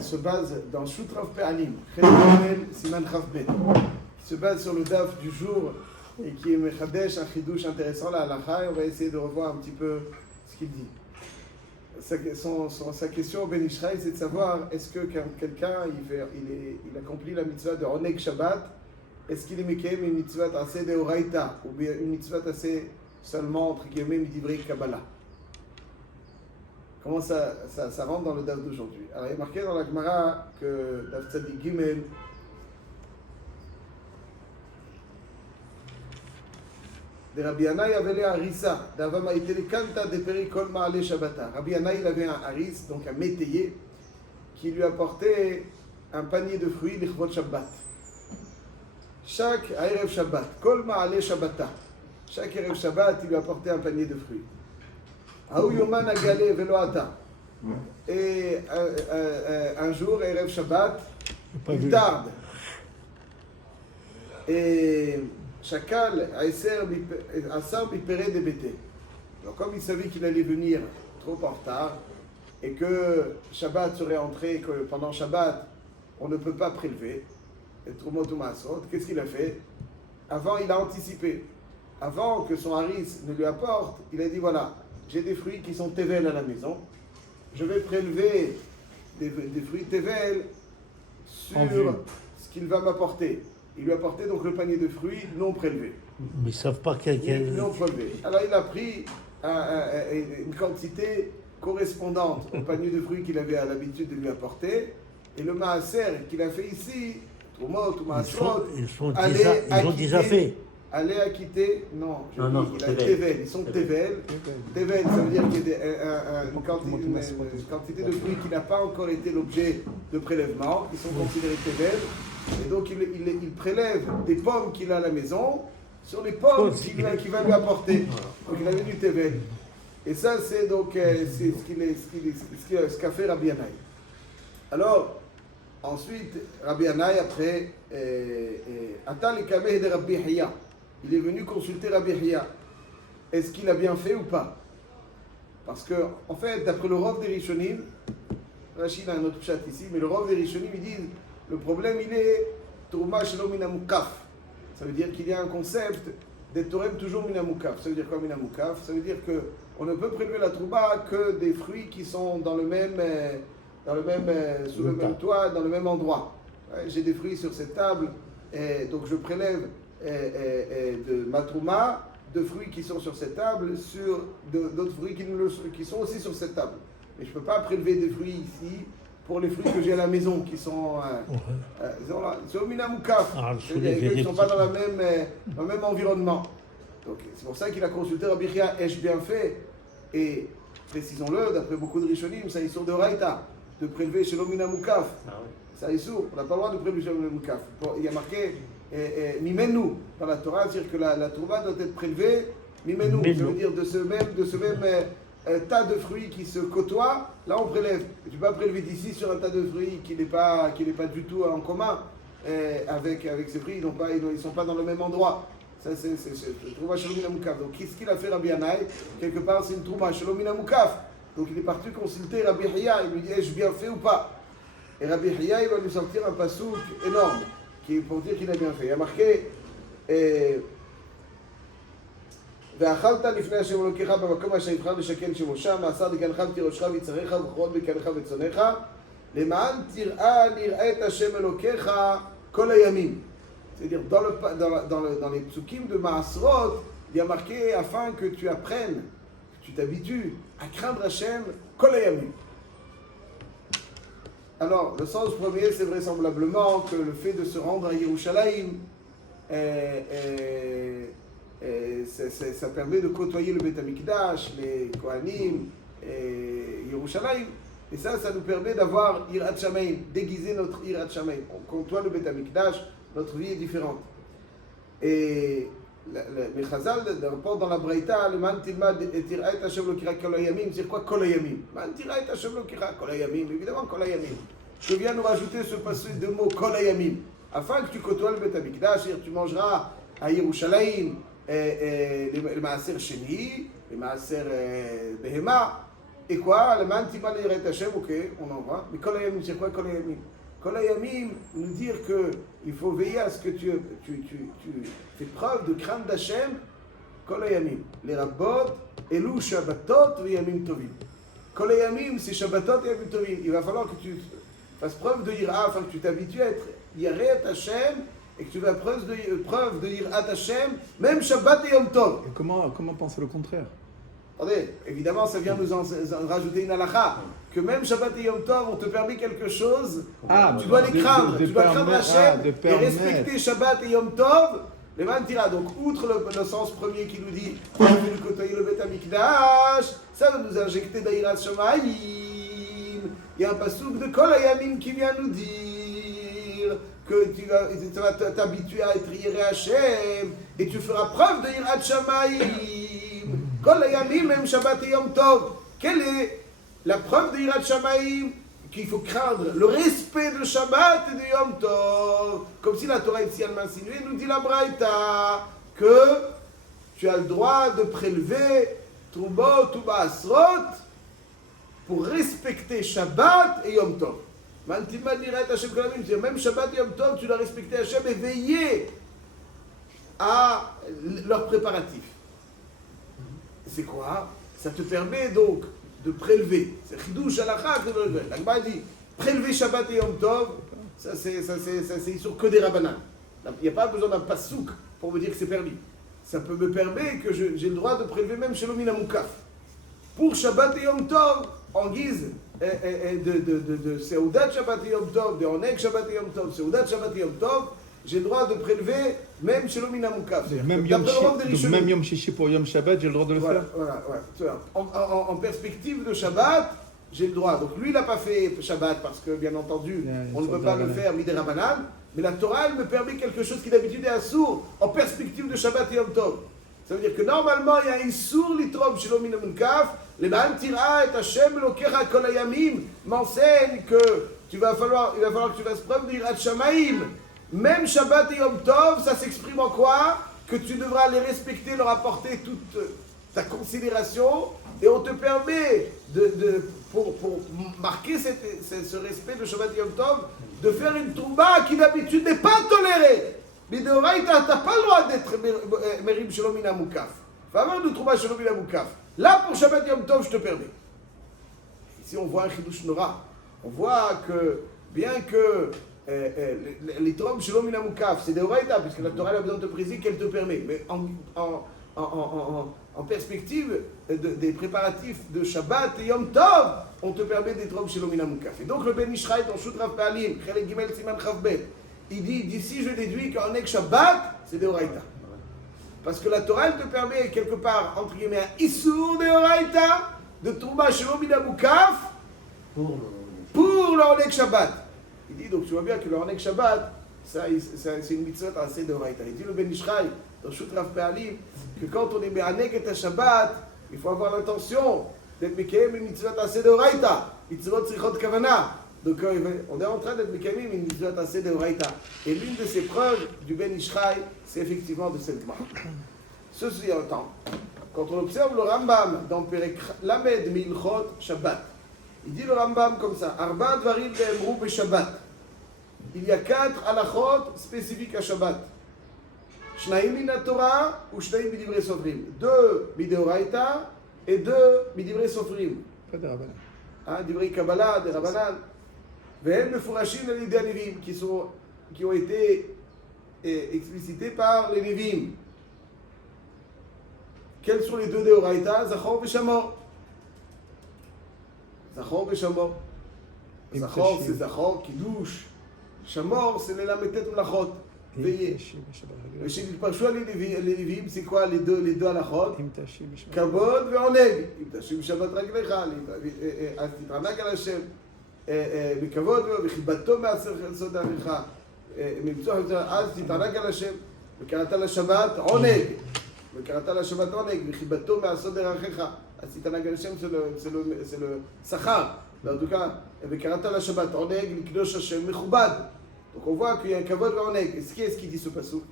se base dans Shutrav Pe'alim, Siman Chavbet, qui se base sur le DAF du jour et qui est Mechadesh, un chidouche intéressant, la halakha, et on va essayer de revoir un petit peu ce qu'il dit. Sa question au Ben Ishraï, c'est de savoir est-ce que quelqu'un il accomplit la mitzvah de Oneg Shabbat, est-ce qu'il est Mekem une mitzvah assez de Horaïta, ou bien une mitzvah assez seulement, entre guillemets, Midivrei Kabbalah. Comment ça rentre dans le DAF d'aujourd'hui? Alors il est marqué dans la Gemara que DAF Tzadik Gimel, de Rabbi Yannai avait les harissa, d'Avama était les kanta de Perikol Ma'ale Shabbata. Rabbi Yannai il avait un haris, donc un métayer, qui lui apportait un panier de fruits l'Ichvot Shabbat. Chaque Erev Shabbat, Kol Ma'ale Shabbata. Chaque Erev Shabbat, il lui apportait un panier de fruits. Aou Yoman Agale Velo Ata. Et un jour, Erev Shabbat, il tarde. Et Chakal, Asar Bipere de Bété. Donc, comme il savait qu'il allait venir trop en retard et que Shabbat serait entré, que pendant Shabbat, on ne peut pas prélever, et Trumot ou Maasot, qu'est-ce qu'il a fait? Avant, il a anticipé. Avant que son haris ne lui apporte, il a dit voilà, j'ai des fruits qui sont tevel à la maison, je vais prélever des fruits tevel sur ce qu'il va m'apporter. Il lui a apporté donc le panier de fruits non prélevé. Mais ils ne savent pas quel... Non prélevé. Alors il a pris une quantité correspondante au panier de fruits qu'il avait à l'habitude de lui apporter. Et le maaser qu'il a fait ici, Trumot ou Maasot, ils ont déjà fait. Allez acquitter, non, il a Tevel, ils sont Tevel. Tevel, ça veut dire qu'il y a une quantité de fruits qui n'a pas encore été l'objet de prélèvement, qui sont considérés Tevel. Et donc il prélève des pommes qu'il a à la maison sur les pommes qu'il va lui apporter. Donc il avait du Tevel. Et ça, c'est donc ce qu'a fait Rabbi Yannai. Alors, ensuite, Rabbi Yannai, après, Atal et Kameh de Rabbi Hiya. Il est venu consulter Rabbi Hiya. Est-ce qu'il a bien fait ou pas? Parce que, en fait, d'après le Rov des Rishonim, Rachid a un autre chat ici, mais le Rov des Rishonim, il dit le problème, il est Tourma Shalom Minamukaf. Ça veut dire qu'il y a un concept d'être Torem toujours Minamukaf. Ça veut dire quoi Minamukaf? Ça veut dire qu'on ne peut prélever la trouba que des fruits qui sont sous le même toit, dans le même endroit. J'ai des fruits sur cette table, et donc je prélève de ma trouma, de fruits qui sont sur cette table, sur d'autres fruits qui sont aussi sur cette table. Mais je ne peux pas prélever des fruits ici pour les fruits que j'ai à la maison, qui sont au Minamukaf, qui ne sont pas dans le même environnement. Donc c'est pour ça qu'il a consulté Rabbi Hiya, ai-je bien fait? Et précisons-le, d'après beaucoup de Rishonim, ça est sur de Raïta, de prélever chez l'Ominamukaf. Ça est sur, on n'a pas le droit de prélever chez l'Ominamukaf. Il y a marqué Mimenu dans la Torah, c'est-à-dire que la trouba doit être prélevée Mimenu, ça veut dire de ce même tas de fruits qui se côtoient, là on prélève. Tu ne peux pas prélever d'ici sur un tas de fruits qui n'est pas du tout en commun avec ces fruits, ils ne sont pas dans le même endroit. Ça c'est trouba chez l'Ominamukaf. Donc qu'est-ce qu'il a fait Rabbi Yannai? Quelque part c'est une trouba chez l'Ominamukaf. Donc il est parti consulter Rabbi Hiya, il lui dit ai-je bien fait ou pas? Et Rabbi Hiya il va lui sortir un pasouk énorme qui est pour dire qu'il a bien fait. Il y a marqué ואכלת לפני השם אלוקיך במקום אשר יבחר לשכן שמו שם, מעשר דגנך ותירושך ויצריך ובכורות בקנך וצונך, למען תראה לראה את השם אלוקיך כל הימים. C'est-à-dire dans les psukim de Maasrot, il y a marqué afin que tu apprennes, que tu t'habitues à craindre Hashem kol hayamim. Alors, le sens premier, c'est vraisemblablement que le fait de se rendre à Yerushalayim, ça permet de côtoyer le Beth Amikdash, les Kohanim, Yerushalayim, et ça nous permet d'avoir Yirat Shamayim, déguiser notre Yirat Shamayim. On côtoie le Beth Amikdash, notre vie est différente. Et le Chazal rapporte dans la Braïta, le Man Tilmad et Tiraet Hashem Lokira Kol Hayamim, c'est quoi Kol Hayamim? Man Tiraet Hashem Lokira Kol Hayamim, évidemment Kol Hayamim. Je viens nous rajouter ce passage de mots Kol Hayamim, afin que tu côtoies le Beth Amikdash, c'est-à-dire tu mangeras à Yerushalayim le Maaser Sheni, le Maaser Behema, Et quoi? Le man tima liret Hashem, ok, on en voit. Mais kol hayamim, c'est quoi kol hayamim? Kol hayamim, nous dire qu'il faut veiller à ce que tu fais preuve de crainte d'Hachem. Kol hayamim. Les rabbot, elu shabbatot v'yamim tovim. Kol hayamim, c'est shabbatot et yamim tovim. Il va falloir que tu fasses preuve de yira, afin que tu t'habitues à être yaret Hashem, et que tu fasses preuve de yirat Hashem, même Shabbat et Yom Tov. Et comment penser le contraire? Attendez, évidemment, ça vient nous en rajouter une halakha, que même Shabbat et Yom Tov, on te permet quelque chose, tu dois les craindre, tu dois craindre Hashem et respecter Shabbat et Yom Tov. Les Mantira, donc, outre le sens premier qui nous dit le côtoyer le Bet Amikdash, ça va nous injecter d'Aïrat Shamayim. Il y a un pasouk de Kol Hayamim qui vient nous dire que tu vas t'habituer à être Yireh Hashem et tu feras preuve de Yirat Shamayim. Kol Hayamim, même Shabbat et Yom Tov. Quelle est la preuve de Yirat Shamayim? Qu'il faut craindre le respect de Shabbat et de Yom Tov. Comme si la Torah ici elle m'insinuait, nous dit la Braïta que tu as le droit de prélever Troubot ou Basrot pour respecter Shabbat et Yom Tov. Même Shabbat et Yom Tov, tu dois respecter Hashem et veiller à leurs préparatifs. C'est quoi? Ça te permet donc de prélever. C'est Chidouche Halakha que la Gemara dit prélever Shabbat et Yom Tov, ça c'est sur que des Rabbanan. Il n'y a pas besoin d'un pasouk pour me dire que c'est permis. Ça peut me permettre que j'ai le droit de prélever même Shalom Minamukaf. Pour Shabbat et Yom Tov, en guise de Seudat Shabbat et Yom Tov, de Oneg Shabbat et Yom Tov, Seudat Shabbat et Yom Tov, j'ai le droit de prélever même Shalom Minamukaf. Même Yom Shishi pour Yom Shabbat, j'ai le droit de le faire. Voilà. En perspective de Shabbat, j'ai le droit. Donc lui, il n'a pas fait Shabbat parce que, bien entendu, on ne peut pas le faire midé Rabbanan, mais la Torah, elle me permet quelque chose qui d'habitude est assourd en perspective de Shabbat et Yom Tov. Ça veut dire que normalement, il y a un issour litrob Shalom Minamukaf, les Ba'an Tira et Hashem Lokecha Kol Hayamim m'enseigne que il va falloir que tu fasses preuve de Yirat Shamayim. Même Shabbat et Yom Tov, ça s'exprime en quoi? Que tu devras les respecter, leur apporter toute ta considération, et on te permet, pour marquer ce respect de Shabbat et Yom Tov, de faire une trouba qui d'habitude n'est pas tolérée. Mais de Horaïta, tu n'as pas le droit d'être Merim Shalom Minamukaf. Il faut avoir de trouba Shalom Minamukaf. Là, pour Shabbat et Yom Tov, je te permets. Ici, on voit un Chidush Nora. On voit que, bien que les trommes Shalom Minamukaf, c'est des Horaïta, puisque la Torah a besoin de te préciser qu'elle te permet. Mais en perspective des préparatifs de Shabbat et Yom Tov, on te permet des trommes Shalom Minamukaf. Et donc le Ben Ishraï, dans Shut Rav Pa'alim, Chelek Gimel Siman Chav Bet, il dit, d'ici je déduis qu'en Ek Shabbat, c'est des Horaïta. Parce que la Torah, elle te permet quelque part, entre guillemets, un Issour de Horaïta, de Trouba Shalom Minamukaf, pour le Ek Shabbat. Il dit, donc tu vois bien que le Hanek Shabbat, c'est une mitzvah assez de Horaïta. Il dit le Ben Ishraï, dans Shut Rav Pa'alim, que quand on est Hanek et Shabbat, il faut avoir l'intention d'être Mekehem une mitzvah assez de Horaïta. Mitzvot Tzrichot Kavana. Donc on est en train d'être Mekehem une mitzvah assez de Horaïta. Et l'une de ces preuves du Ben Ishraï, c'est effectivement de cette marque. Ceci étant, quand on observe le Rambam dans Perek Lamed Milchot Shabbat, il dit le Rambam comme ça, Arba Dvarim Ve'emru Be'Shabbat. Il y a 4 halachot spécifiques à Shabbat. Shnaim min Torah ou Shnaim midivrei Sofrim. 2 mideoraita et 2 midivrei Sofrim. Pas des Rabbanan. Divrei Kabbalah, des Rabbanan. Ve'em mefurashim al yidei Levim, qui ont été explicités par les Levim. Quels sont les 2 deoraita? Zachor Veshamor. Zachor Veshamor. Zachor, c'est Zachor, Kiddush. Shamor, c'est les Lametet Mlachot. Veillez. Pashua les Levim, c'est quoi les deux halachot? Kavod ve'oneg. Im tashim Shabbat raglecha. אז תתענג על השם. בכבוד וחיבתו מעשר חסוד אביך. אז תתענג על השם. וקראת לשבת עונג. וקראת לשבת עונג. וחיבתו מעשר אחיך. אז תתענג על השם, c'est le sachar. En tout cas, וקראת לשבת עונג, לקדוש השם מכובד. Donc on voit qu'il y a un kavod ve'oneg. Qui est-ce qui dit ce passouk?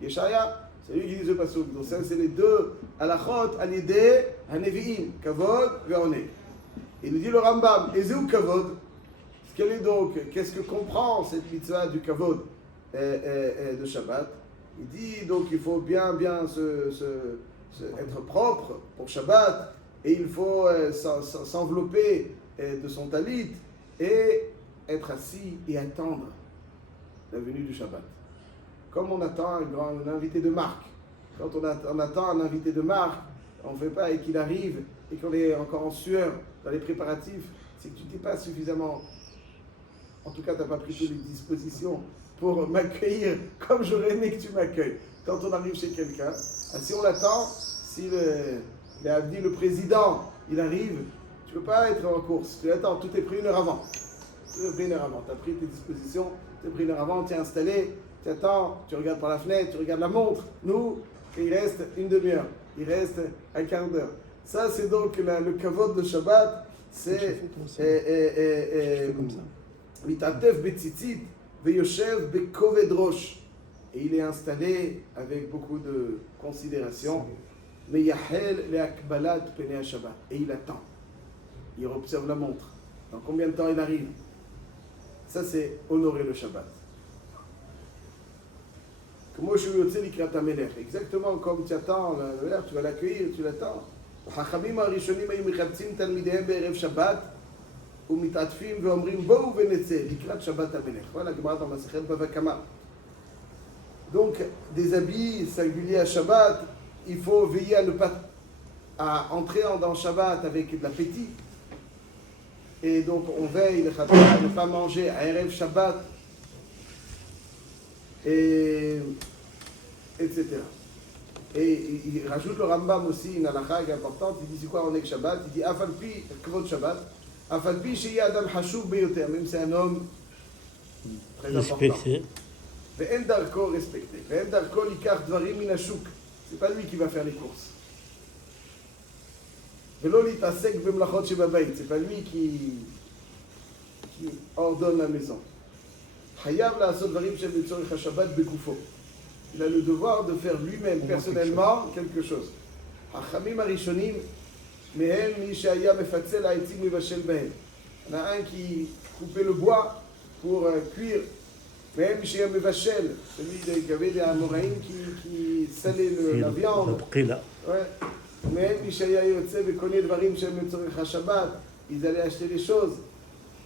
Yeshaya. C'est lui qui dit ce pasuk. Donc ça, c'est les deux halachot, alidé, hanevi'im, kavod, ve'oneg. Il nous dit le Rambam, et zéou kavod. Qu'est-ce que comprend cette mitzvah du kavod de Shabbat? Il dit donc il faut bien être propre pour Shabbat et il faut s'envelopper de son talit et être assis et attendre la venue du Shabbat. Comme on attend un invité de marque. Quand on attend un invité de marque, on ne fait pas et qu'il arrive et qu'on est encore en sueur dans les préparatifs, c'est que tu n'es pas suffisamment... En tout cas, tu n'as pas pris toutes les dispositions pour m'accueillir comme j'aurais aimé que tu m'accueilles. Quand on arrive chez quelqu'un, si on l'attend, si le président, il arrive, tu ne peux pas être en course. Tu l'attends, tout est pris une heure avant. Tout est pris une heure avant. Tu as pris tes dispositions, tu es pris une heure avant, tu es installé, tu attends, tu regardes par la fenêtre, tu regardes la montre. Nous, il reste une demi-heure, il reste un quart d'heure. Ça, c'est donc le kavod de Shabbat, c'est... Mitatef betzitzit veyoshev bekoved rosh. Et il est installé avec beaucoup de considération. Mais yahel leakbalat penei Shabbat. Et il attend. Il observe la montre. Dans combien de temps il arrive? Ça, c'est honorer le Shabbat. Exactement comme tu attends, tu vas l'accueillir, tu l'attends. החכמים הראשונים היו מחפשים תלמידיהם בערב שבת ומתעטפים ואומרים בואו ונצא לקראת שבת המלך. Voilà, Gemara dans Masechet Bava Kama. Donc, des habits singuliers à Shabbat, il faut veiller à ne pas à entrer dans Shabbat avec de l'appétit. Et donc, on veille à ne pas manger à Erev Shabbat, et etc. Et il rajoute le Rambam aussi une halakha importante. Il dit c'est quoi on est Shabbat? Il dit Afalpi Kvod Shabbat, Afalpi Shei Adam Hashuv Beyoter, même c'est un homme très important. Ve'en darko respecté. Ve'en darko likach dvarim min hashuk. C'est pas lui qui va faire les courses. Ve'lo litasek b'mlachot shebabayit. C'est pas lui qui ordonne la maison. Hayav la'asot dvarim shem letzorech haShabbat begufo. Il a le devoir de faire lui-même, personnellement, quelque chose. Hachamim harishonim, mehem mi she'aya mefatzel ha'etzim mivashel behem. Il y en a un qui coupait le bois pour cuire. Mehem mi she'aya mevashel, celui qui avait des Amoraïm qui salait la viande. Mehem mi she'aya yotze vekoneh dvarim shem letzorech haShabbat. Ils allaient acheter des choses.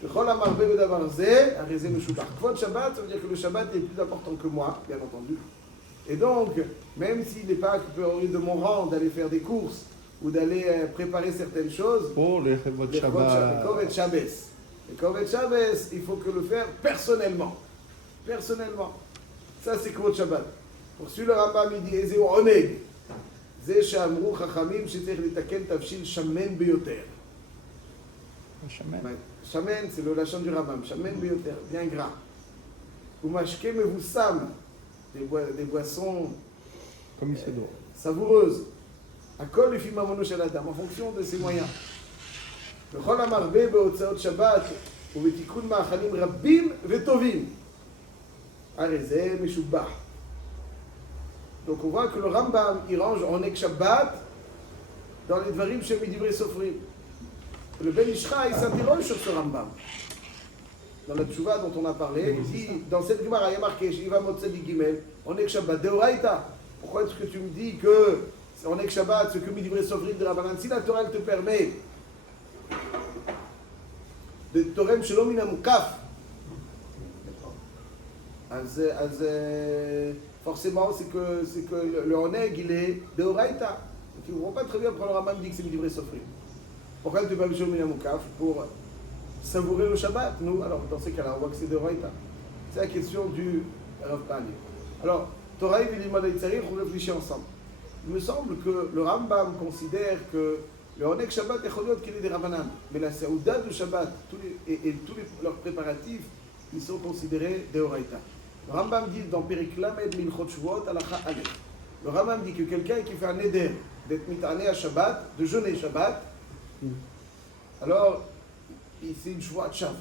V'chol hamarbe b'davar zeh, הרי זה משובח. Kvod Shabbat, ça veut dire que le Shabbat est plus important que moi, bien entendu. Et donc, même s'il n'est pas de mon rang d'aller faire des courses ou d'aller préparer certaines choses, pour le Kvod Shabbat, le Kvod Shabbat, il faut que le faire personnellement. Personnellement. Ça, c'est Kvod Shabbat. Poursuit le Rambam, il dit Ezeu oneg. Ze she'amru chachamim shetzarich litaken tavshil shamen beyoter. Shamen, c'est le lachon du Rambam. Shamen beyoter, bien gras. Ou mashke mevusam. Des boissons savoureuses. À kol lefi mamono shel adam, en fonction de ses moyens. V'chol hamarbe be'otzaot Shabbat u'betikun ma'achalim rabbim ve'tovim. Harei zeh meshubach. Donc on voit que le Rambam, il range en ek Shabbat dans les dvarim shem midivrei sofrim. Le Ben Ishra, il s'interroge sur ce Rambam. Dans la tchouva dont on a parlé, il dit, dans cette Gemara, il y a marqué, Shiva Motzedi Gimel, on est que Shabbat de Oraïta. Pourquoi est-ce que tu me dis que on est que Shabbat, ce que Midivrei Sofrim de Rabbanan, si la Torah elle te permet de Torem Shelom Min HaMukaf, forcément c'est que le Oneg il est de Oraïta. Tu ne comprends pas très bien pourquoi le Rambam dit que c'est Midivrei Sofrim. Pourquoi tu parles Shelom Min HaMukaf? Pour savourer le Shabbat, nous, alors dans ces cas-là, on voit que c'est de Oraïta. C'est la question du Rav Pali. Alors, Torah et Limad HaYitzarich, on réfléchit ensemble. Il me semble que le Rambam considère que le Oneg Shabbat est Choliot qu'il est des Rabbanan, mais la Saouda du Shabbat et tous leurs préparatifs, ils sont considérés de Oraïta. Le Rambam dit dans Perik Lamed Milchot Shvuot Halacha Aleph. Le Rambam dit que quelqu'un qui fait un éder d'être mitané à Shabbat, de jeûner Shabbat, alors c'est une joie de chav.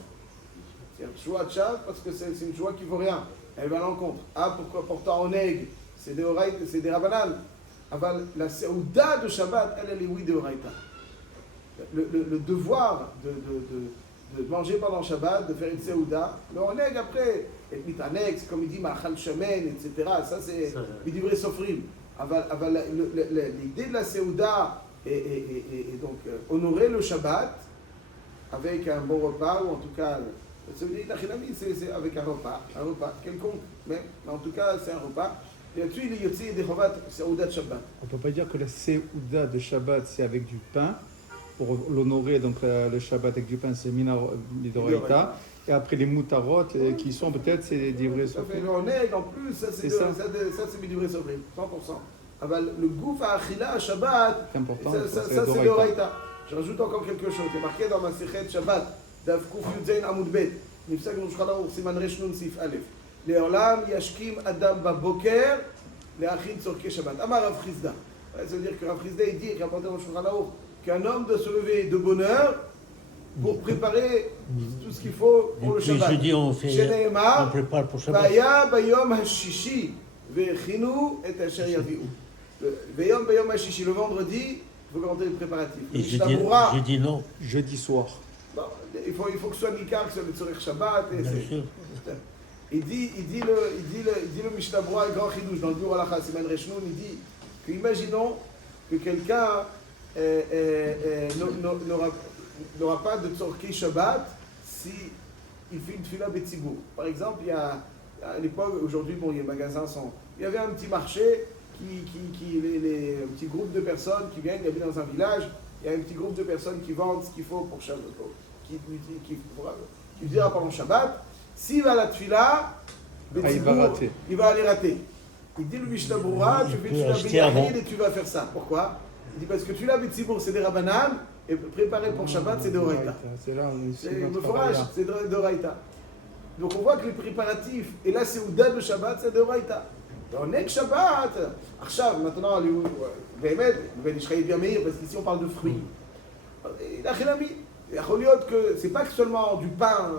C'est une joie de chav parce que c'est une joie qui vaut rien. Elle va à l'encontre. Ah, pourquoi pourtant Oneg, c'est des Horaïta, c'est des Rabanan. La Seouda de Shabbat, elle est oui de Horaïta. Le devoir de manger pendant Shabbat, de faire une Seouda, le Oneg après, et Mitanek, comme il dit, Machal Shamen, etc. Ça c'est Midivre Sofrim. L'idée de la Seouda est donc honorer le Shabbat avec un bon repas, ou en tout cas, c'est avec un repas quelconque, mais en tout cas c'est un repas. Et là-dessus, il y a aussi des Chovat Seouda de Shabbat. On ne peut pas dire que la Seouda de Shabbat, c'est avec du pain, pour l'honorer, donc le Shabbat avec du pain, c'est Midoraita. Et après les Moutarot, qui sont peut-être, c'est des vrais sofrim. Le Oneg, en plus, ça c'est des vrais sofrim, 100%. Le Gouf à Achila, Shabbat, c'est important, ça c'est Doraita. Je rajoute encore quelque chose, c'est marqué dans ma Sechet Shabbat, Dav Kuf Yudzain Amud Bet, Nifsak Nushchal Aruch Siman Resh Nun Sif Aleph. Le'olam yashkim Adam baboker le'achin tzorkei Shabbat. Amar Rav Chizda. Ça veut dire que Rav Chizda il dit, rapporté dans Shulchan Aruch, qu'un homme doit se lever de bonne heure pour préparer tout ce qu'il faut pour le Shabbat. Jeudi, on prépare pour Shabbat. Vaya bayom hashishi ve'echinu et asher yaviu. Vayom bayom hashishi, le vendredi, il faut commenter les préparatifs. Et jeudi non. Jeudi soir. Bon, il faut que ce soit Nikar, que ce soit le Tzorech Shabbat. Bien sûr. Il dit le Mishnah Berurah, le grand chidouche, dans le Biur Halacha, Siman Resh Nun, il dit qu'imaginons que quelqu'un n'aura pas de Tzorkei Shabbat si il fait une tefila Betzibour. Par exemple, il y a à l'époque, aujourd'hui, bon, les magasins sont... Il y avait un petit marché, un petit groupe de personnes qui viennent, il habite dans un village, il y a un petit groupe de personnes qui vendent ce qu'il faut pour Shabbat, qui dira pendant Shabbat. S'il va à la tefila, il va aller rater. Il dit le Mishnah Berurah, tu fais tefila B'yachid et tu vas faire ça. Pourquoi? Il dit parce que tefila B'tzibour c'est des Rabanan et préparer pour Shabbat c'est des Horaïta. C'est le forage, c'est des Horaïta. Donc on voit que les préparatifs et là c'est Ouda de Shabbat c'est des Horaïta. On est que Shabbat. Maintenant, באמת, ואני חייב ימיר, parce qu'ici on parle de fruits. לכן יכול להיות que c'est pas que seulement du pain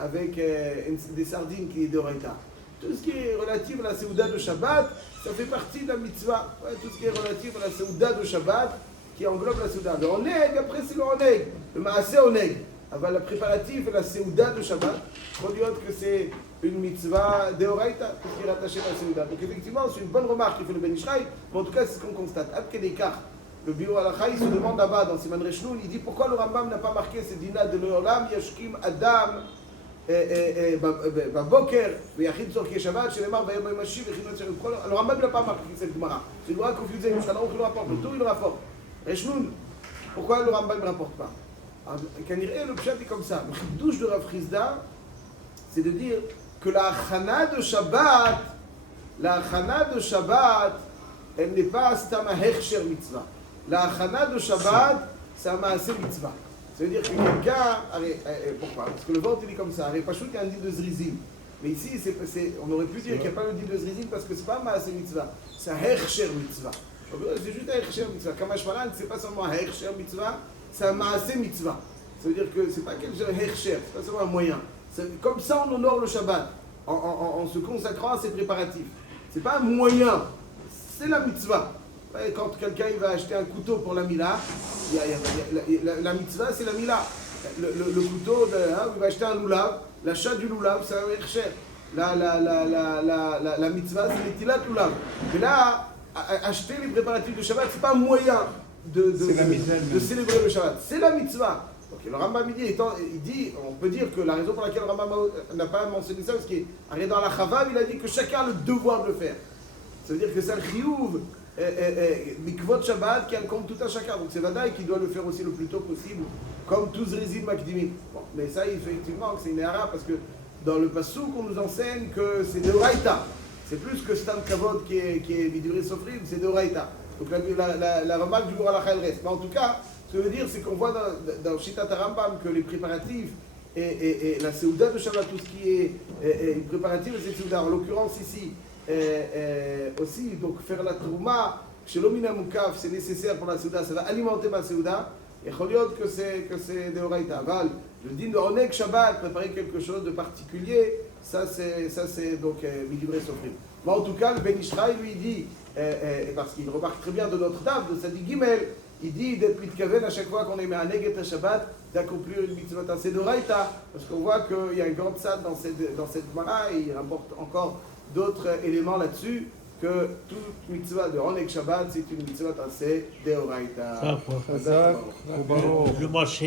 avec des sardines qui est de Horaïta. Tout ce qui est relatif à la Seouda de Shabbat, ça fait partie de la mitzvah. Tout ce qui est relatif à la Seouda de Shabbat, qui englobe la Seouda. Le Oneg, après c'est le Oneg, le Maaseh Oneg. Avec le préparatif et la Seouda de Shabbat, il faut dire que c'est une mitzvah de Horaïta, tout ce qui est rattaché à la Seouda. Donc effectivement, c'est une bonne remarque qu'il fait le Ben Ish Chai, mais en tout cas, c'est ce qu'on constate. Ad Kedekar, le Biur Halacha, il se demande là-bas dans Siman Resh Nun, il dit pourquoi le Rambam n'a pas marqué ce dîner de l'Olam, Yashkim Adam, Baboker, Yachid Tzorkei Shabbat, Shenemar, Vayom Bayom Hashiv, le Rambam n'a pas marqué cette Gemara. C'est le droit confusé, le Shulchan Aruch il le rapporte, le tout il le rapporte. Resh Nun, pourquoi le Rambam ne rapporte pas? Le pshat est comme ça. Le chidouche de Rav Chizda, c'est de dire que la chana de Shabbat, elle n'est pas stam hechsher mitzvah. La chana de Shabbat, c'est un maaseh mitzvah. Ça veut dire que quelqu'un, pourquoi? Parce que le ventre il est comme ça. Pashut il y a un dit de zrizim. Mais ici, on aurait pu dire qu'il n'y a pas le dit de zrizim parce que c'est pas un maaseh mitzvah, c'est un hechsher mitzvah. C'est juste un hechsher mitzvah. Kamash Malan, c'est pas seulement un hechsher mitzvah. C'est un maaseh mitzvah. Ça veut dire que c'est pas quelque chose de hercher, c'est pas seulement un moyen. Comme ça, on honore le Shabbat, en se consacrant à ses préparatifs. C'est pas un moyen, c'est la mitzvah. Quand quelqu'un va acheter un couteau pour la mila, la mitzvah, c'est la mila. Le couteau, il va acheter un loulav, l'achat du loulav, c'est un hercher. La mitzvah, c'est l'etilat loulav. Et là, acheter les préparatifs de Shabbat, c'est pas un moyen de célébrer le Shabbat. C'est la mitzvah. Donc le Rambam il dit, on peut dire que la raison pour laquelle le Rambam n'a pas mentionné ça, parce qu'arrivé dans la Chavav, il a dit que chacun a le devoir de le faire. Ça veut dire que c'est un chiyuv, mikvot Shabbat, qui incombe tout à chacun. Donc c'est Vadaï qui doit le faire aussi le plus tôt possible, comme tous Zrizim Makdimim. Bon, mais ça, effectivement, c'est une erreur, parce que dans le Passouk, on nous enseigne que c'est de Horaïta. C'est plus que Stam Kavod qui est Miduré Sofrim, c'est de Horaïta. Donc la remarque du Biur Halacha elle reste. Mais en tout cas, ce que je veux dire, c'est qu'on voit dans Shitat Rambam que les préparatifs et la Seouda de Shabbat, tout ce qui est préparatif de cette Seouda, en l'occurrence ici, aussi, donc faire la Trouma, chez l'Omina Moukaf, c'est nécessaire pour la Seouda, ça va alimenter ma Seouda, et Choliot que c'est de Horaïta. Le din de Oneg Shabbat, préparer quelque chose de particulier, ça c'est donc Midivre Sofrim. Mais en tout cas, le Ben Ishraï lui dit, parce qu'il remarque très bien de notre table, de Sadi Gimel, il dit d'être mitkaven à chaque fois qu'on émet un Neget Shabbat, d'accomplir une mitzvah assez d'Oraita, parce qu'on voit qu'il y a un grand psat dans cette Mara, et il rapporte encore d'autres éléments là-dessus, que toute mitzvah de Oneg Shabbat, c'est une mitzvah assez d'Oraita. Le marché.